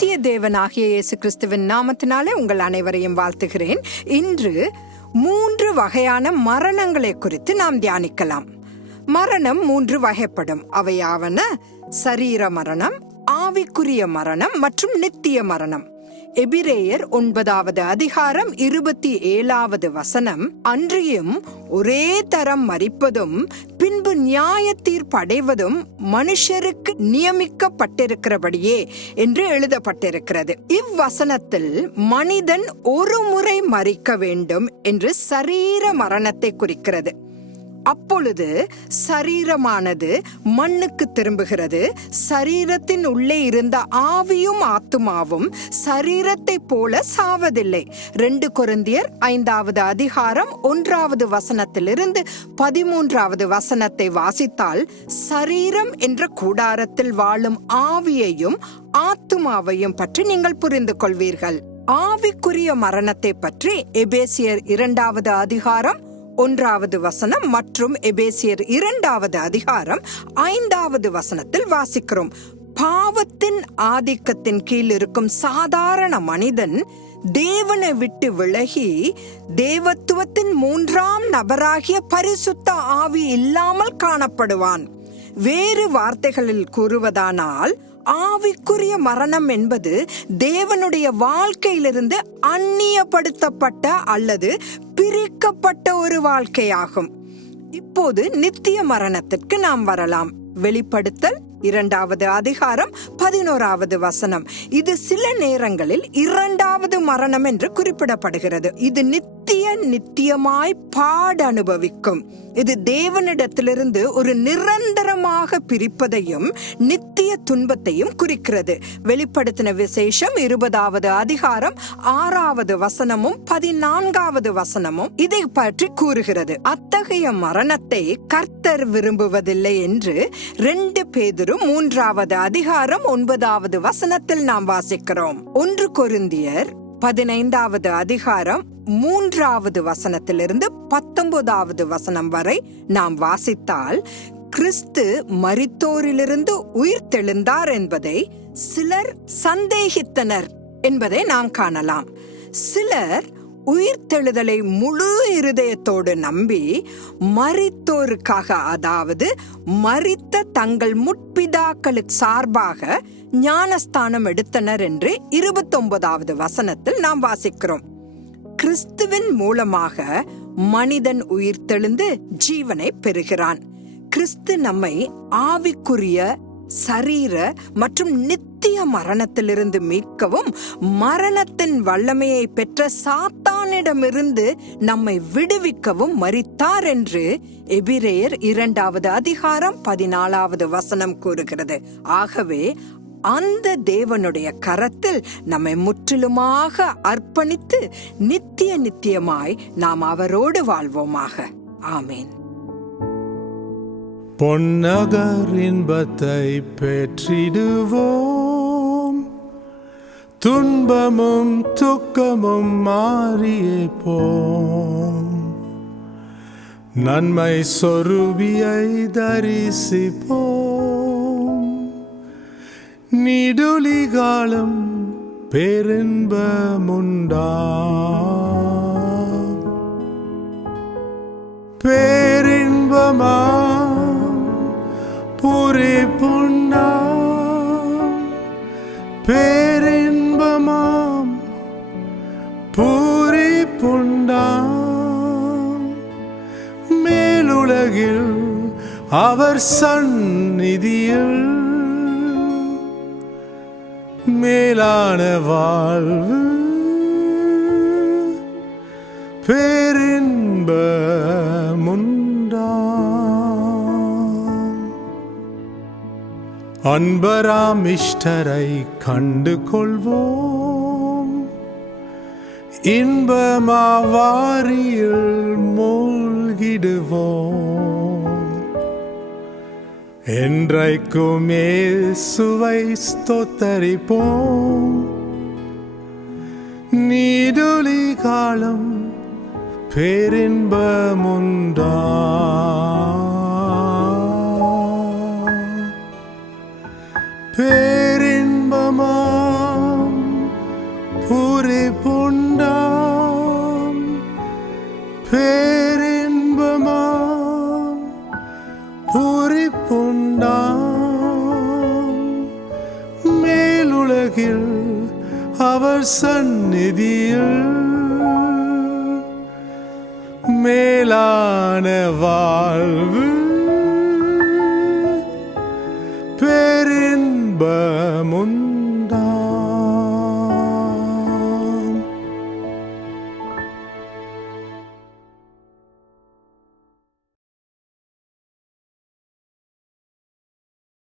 நித்திய தேவனாகிய இயேசு கிறிஸ்துவின் நாமத்தினாலே உங்கள் அனைவரையும் வாழ்த்துகிறேன். இன்று மூன்று வகையான மரணங்களை குறித்து நாம் தியானிக்கலாம். மரணம் மூன்று வகைப்படும். அவையாவன சரீர மரணம் ஆவிக்குரிய மரணம் மற்றும் நித்திய மரணம். எபிரேயர் ஒன்பதாவது அதிகாரம் இருபத்தி ஏழாவது வசனம். அன்றியும் ஒரே தரம் மறிப்பதும் பின்பு நியாய தீர்ப்படைவதும் மனுஷருக்கு நியமிக்கப்பட்டிருக்கிறபடியே என்று எழுதப்பட்டிருக்கிறது. இவ்வசனத்தில் மனிதன் ஒரு முறை மறிக்க வேண்டும் என்று சரீர மரணத்தை குறிக்கிறது. அப்பொழுது சரீரமானது மண்ணுக்கு திரும்புகிறது. சரீரத்தின் உள்ளே இருந்த ஆவியும் ஆத்துமாவும் சரீரத்தை போல சாவதில்லை. ரெண்டு குருந்தியர் ஐந்தாவது அதிகாரம் ஒன்றாவது வசனத்திலிருந்து பதிமூன்றாவது வசனத்தை வாசித்தால் சரீரம் என்ற கூடாரத்தில் வாழும் ஆவியையும் ஆத்துமாவையும் பற்றி நீங்கள் புரிந்து கொள்வீர்கள். ஆவிக்குரிய மரணத்தை பற்றி எபேசியர் இரண்டாவது அதிகாரம் ஒன்றாவது வசனம் மற்றும் எபேசியர் இரண்டாவது அதிகாரம் ஐந்தாவது வசனத்தில் வாசிக்கிறோம். பாவத்தின் ஆதிக்கத்தின் கீழ் இருக்கும் சாதாரண மனிதன் தேவனை விட்டு விலகி தேவத்துவத்தின் மூன்றாம் நபராகிய பரிசுத்த ஆவி இல்லாமல் காணப்படுவான். வேறு வார்த்தைகளில் கூறுவதானால் ஆவிக்குரிய மரணம் என்பது தேவனுடைய வாழ்க்கையிலிருந்து அந்நியப்படுத்தப்பட்ட அல்லது பிரிக்கப்பட்ட ஒரு வாழ்க்கையாகும். இப்போது நித்திய மரணத்திற்கு நாம் வரலாம். வெளிப்படுத்தல் இரண்டாவது அதிகாரம் பதினோராவது வசனம். இது சில நேரங்களில் இரண்டாவது மரணம் என்று குறிப்பிடப்படுகிறது. இது நித்திய நித்தியமாய் பாட அனுபவிக்கும் இது தேவனிடத்திலிருந்து ஒரு நிரந்தரமாக பிரிப்பதையும் நித்திய துன்பத்தையும் குறிக்கிறது. வெளிப்படுத்தின விசேஷம் இருபதாவது அதிகாரம் ஆறாவது வசனமும் பதினான்காவது வசனமும் இதை பற்றி கூறுகிறது. அத்தகைய மரணத்தை கர்த்தர் விரும்புவதில்லை என்று ரெண்டு பேதரும் மூன்றாவது அதிகாரம் ஒன்பதாவது வசனத்தில் நாம் வாசிக்கிறோம். ஒன்று கொருந்தியர் பதினைந்தாவது அதிகாரம் மூன்றாவது வசனத்திலிருந்து பத்தொன்பதாவது வசனம் வரை நாம் வாசித்தால் கிறிஸ்து மரித்தோரிலிருந்து உயிர் தெழுந்தார் என்பதை சிலர் சந்தேகித்தனர் என்பதை நாம் காணலாம். சிலர் உயிர்த்தெழுதலை முழு இருதயத்தோடு நம்பி மரித்தோருக்காக அதாவது மறித்த தங்கள் முற்பிதாக்களுக்கு சார்பாக ஞானஸ்தானம் எடுத்தனர் என்று இருபத்தொன்பதாவது வசனத்தில் நாம் வாசிக்கிறோம். கிறிஸ்துவின் மூலமாக மனிதன் உயிர்த்தெழுந்து ஜீவனை பெறுகிறான். கிறிஸ்து நம்மை ஆவிக்குரிய சரீர மற்றும் நித்திய மரணத்திலிருந்து மீட்கவும் மரணத்தின் வல்லமையை பெற்ற சாத்தானிடமிருந்து நம்மை விடுவிக்கவும் மறித்தார் என்று எபிரேயர் இரண்டாவது அதிகாரம் பதினாலாவது வசனம் கூறுகிறது. ஆகவே அந்த தேவனுடைய கரத்தில் நம்மை முற்றிலுமாக அர்ப்பணித்து நித்திய நித்தியமாய் நாம் அவரோடு வாழ்வோமாக. ஆமேன். பொன்னகர் இன்பத்தை பெற்றிடுவோம். துன்பமும் துக்கமும் மாறியே போம். நன்மை சொருபியை தரிசிப்போம். காலம் பேரின்பமுண்டா? புரி பூரிப்புண்டாம் பேரின்பமாம் பூரிப்புண்டாம் மேலுலகில் அவர் சந்நிதியில் மேலான வாழ்வு. பேரின்ப முண்டாம் அன்பராம் இஷ்டரை கண்டு கொள்வோம் இன்பமாவாரியில் மூழ்கிடுவோம். என்றைக்குமே சுவை ஸ்தோத்தரிப்போம். நீடுலி காலம் பேரின்பமுண்டா. பேரின்பமாம் பூரிப்பு பூரிப்புண்டாம். மேலுலகில் அவர் சந்நிதியில். மேலான வாழ்வு